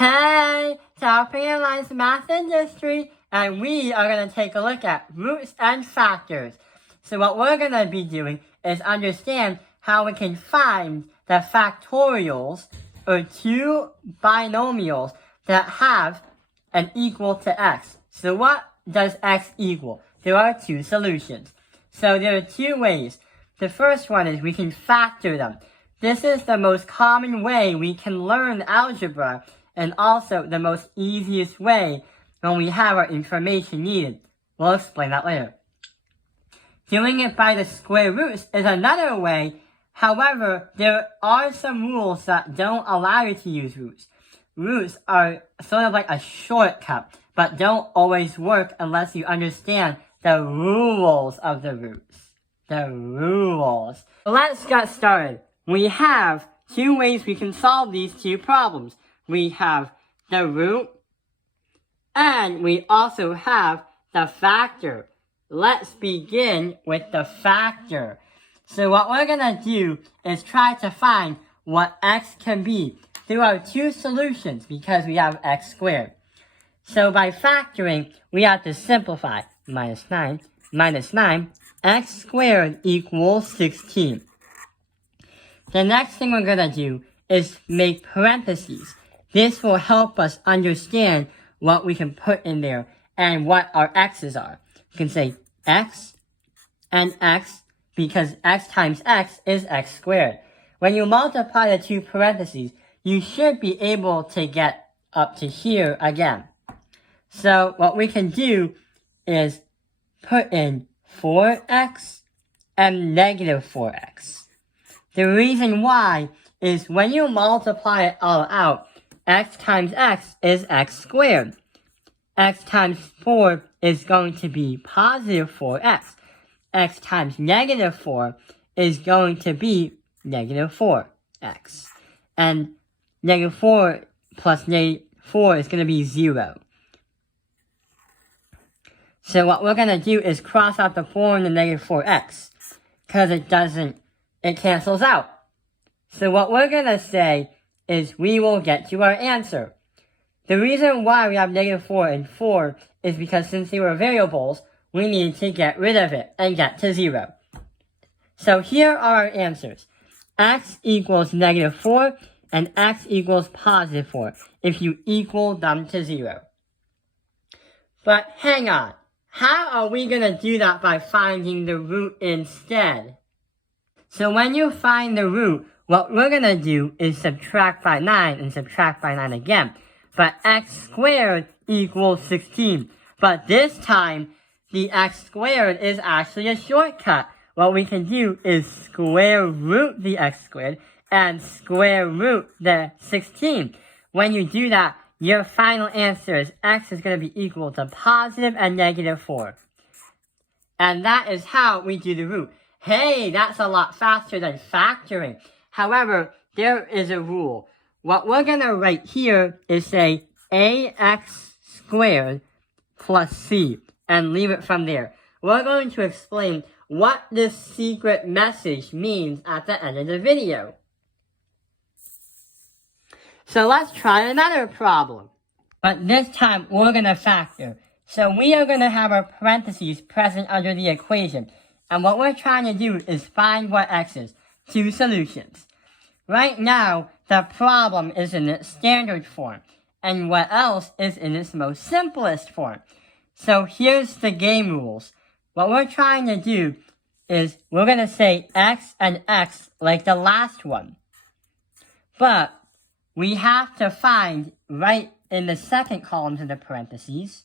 Hey, Tapping Lines Math Industry, and we are going to take a look at roots and factors. So what we're going to be doing is understand how we can find the factorials, or two binomials that have an equal to x. So what does x equal? There are two solutions. So there are two ways. The first one is we can factor them. This is the most common way we can learn algebra, and also the most easiest way when we have our information needed. We'll explain that later. Doing it by the square roots is another way. However, there are some rules that don't allow you to use roots. Roots are sort of like a shortcut, but don't always work unless you understand the rules of the roots. The rules. Let's get started. We have two ways we can solve these two problems. We have the root, and we also have the factor. Let's begin with the factor. So what we're gonna do is try to find what x can be through our two solutions because we have x squared. So by factoring, we have to simplify. Minus 9, x squared equals 16. The next thing we're gonna do is make parentheses. This will help us understand what we can put in there and what our x's are. You can say x and x because x times x is x squared. When you multiply the two parentheses, you should be able to get up to here again. So what we can do is put in 4x and negative 4x. The reason why is when you multiply it all out, x times x is x squared. X times 4 is going to be positive 4x. X times negative 4 is going to be negative 4x. And negative 4 plus negative 4 is going to be 0. So what we're going to do is cross out the 4 and the negative 4x. Because it cancels out. So what we're going to say is we will get to our answer. The reason why we have negative 4 and 4 is because since they were variables, we need to get rid of it and get to 0. So here are our answers. X equals negative 4 and x equals positive 4 if you equal them to 0. But hang on. How are we going to do that by finding the root instead? So when you find the root, what we're going to do is subtract by 9 and subtract by 9 again. But x squared equals 16. But this time, the x squared is actually a shortcut. What we can do is square root the x squared and square root the 16. When you do that, your final answer is x is going to be equal to positive and negative 4. And that is how we do the root. Hey, that's a lot faster than factoring. However, there is a rule. What we're going to write here is say ax squared plus c and leave it from there. We're going to explain what this secret message means at the end of the video. So let's try another problem. But this time we're going to factor. So we are going to have our parentheses present under the equation. And what we're trying to do is find what x is. Two solutions. Right now, the problem is in its standard form. And what else is in its most simplest form. So here's the game rules. What we're trying to do is we're going to say x and x like the last one. But we have to find right in the second column in the parentheses,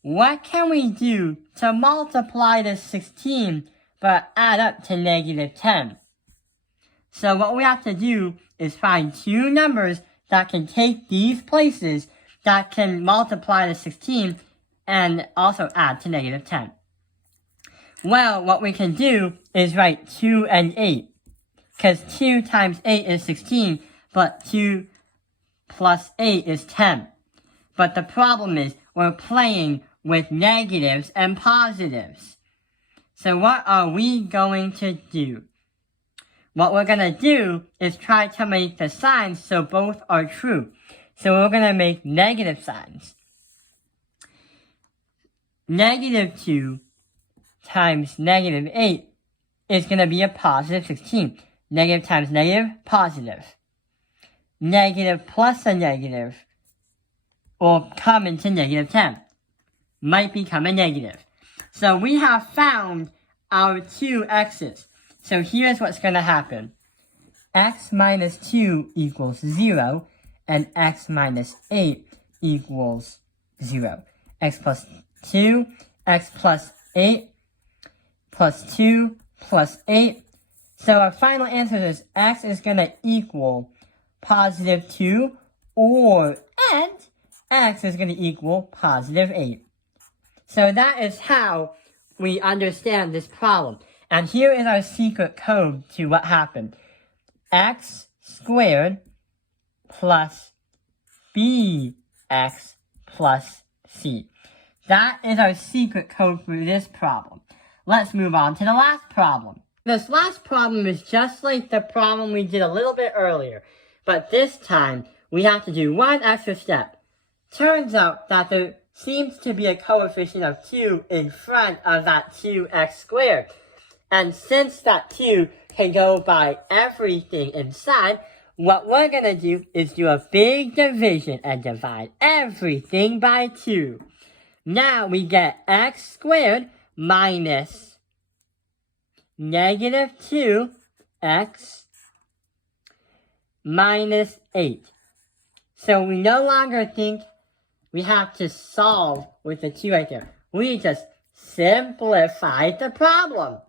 what can we do to multiply this 16 but add up to negative 10? So what we have to do is find two numbers that can take these places that can multiply the 16 and also add to negative 10. Well, what we can do is write 2 and 8. Because 2 times 8 is 16, but 2 plus 8 is 10. But the problem is we're playing with negatives and positives. So what are we going to do? What we're going to do is try to make the signs so both are true. So we're going to make negative signs. -2 times -8 is going to be a positive 16. Negative times negative, positive. Negative plus a negative will come into -10. Might become a negative. So we have found our two x's. So here's what's going to happen. X minus 2 equals 0, and x minus 8 equals 0. X plus 2, x plus 8, plus 2, plus 8. So our final answer is x is going to equal positive 2, and x is going to equal positive 8. So that is how we understand this problem. And here is our secret code to what happened. X squared plus bx plus c. That is our secret code for this problem. Let's move on to the last problem. This last problem is just like the problem we did a little bit earlier, but this time we have to do one extra step. Turns out that there seems to be a coefficient of 2 in front of that 2x squared. And since that 2 can go by everything inside, what we're going to do is do a big division and divide everything by 2. Now we get x squared minus negative 2x minus 8. So we no longer think we have to solve with the 2 right there. We just simplified the problem.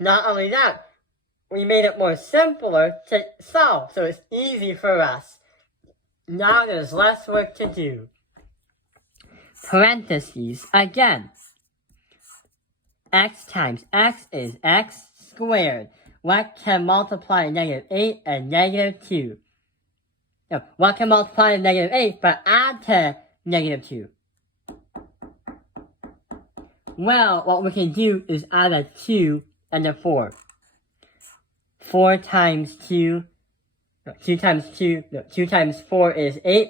Not only that, we made it more simpler to solve, so it's easy for us. Now there's less work to do. Parentheses again. X times x is x squared. What can multiply negative 8 and negative 2? No, what can multiply negative 8 but add to negative 2? Well, what we can do is add a 2 and a 4. 4 times 2, 2 times 4 is 8.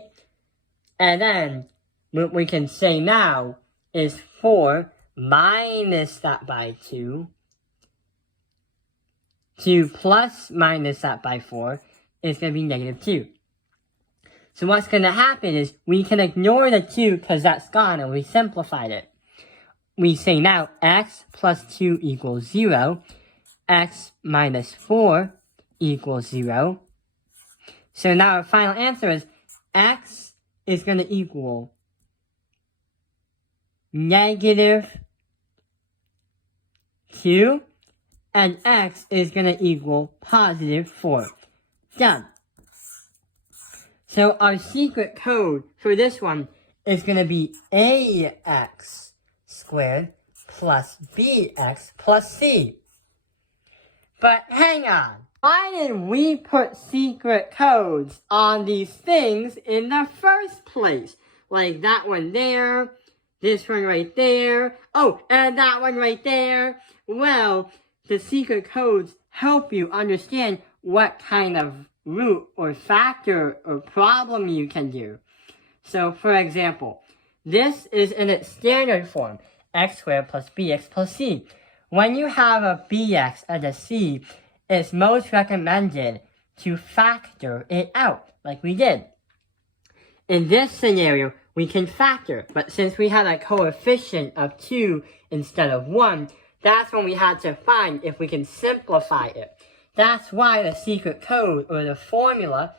And then what we can say now is 4 minus that by 2. 2 plus minus that by 4 is going to be negative 2. So what's going to happen is we can ignore the 2 because that's gone and we simplified it. We say now x plus 2 equals 0. X minus 4 equals 0. So now our final answer is x is going to equal negative 2 and x is going to equal positive 4. Done. So our secret code for this one is going to be ax squared plus bx plus c. But hang on. Why did we put secret codes on these things in the first place? Like that one there, this one right there, oh, and that one right there. Well, the secret codes help you understand what kind of root or factor or problem you can do. So, for example, this is in its standard form, x squared plus bx plus c. When you have a bx and a c, it's most recommended to factor it out, like we did. In this scenario, we can factor, but since we had a coefficient of 2 instead of 1, that's when we had to find if we can simplify it. That's why the secret code, or the formula,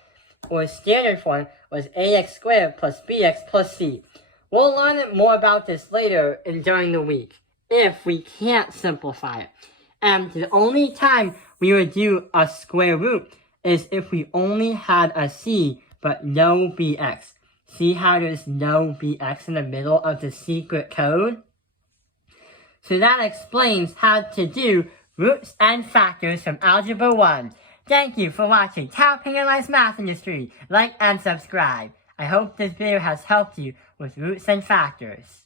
or standard form, was ax squared plus bx plus c. We'll learn more about this later and during the week, if we can't simplify it. And the only time we would do a square root is if we only had a c, but no bx. See how there's no bx in the middle of the secret code? So that explains how to do roots and factors from Algebra 1. Thank you for watching Tao Ping Analyze Math Industry. Like and subscribe. I hope this video has helped you with roots and factors.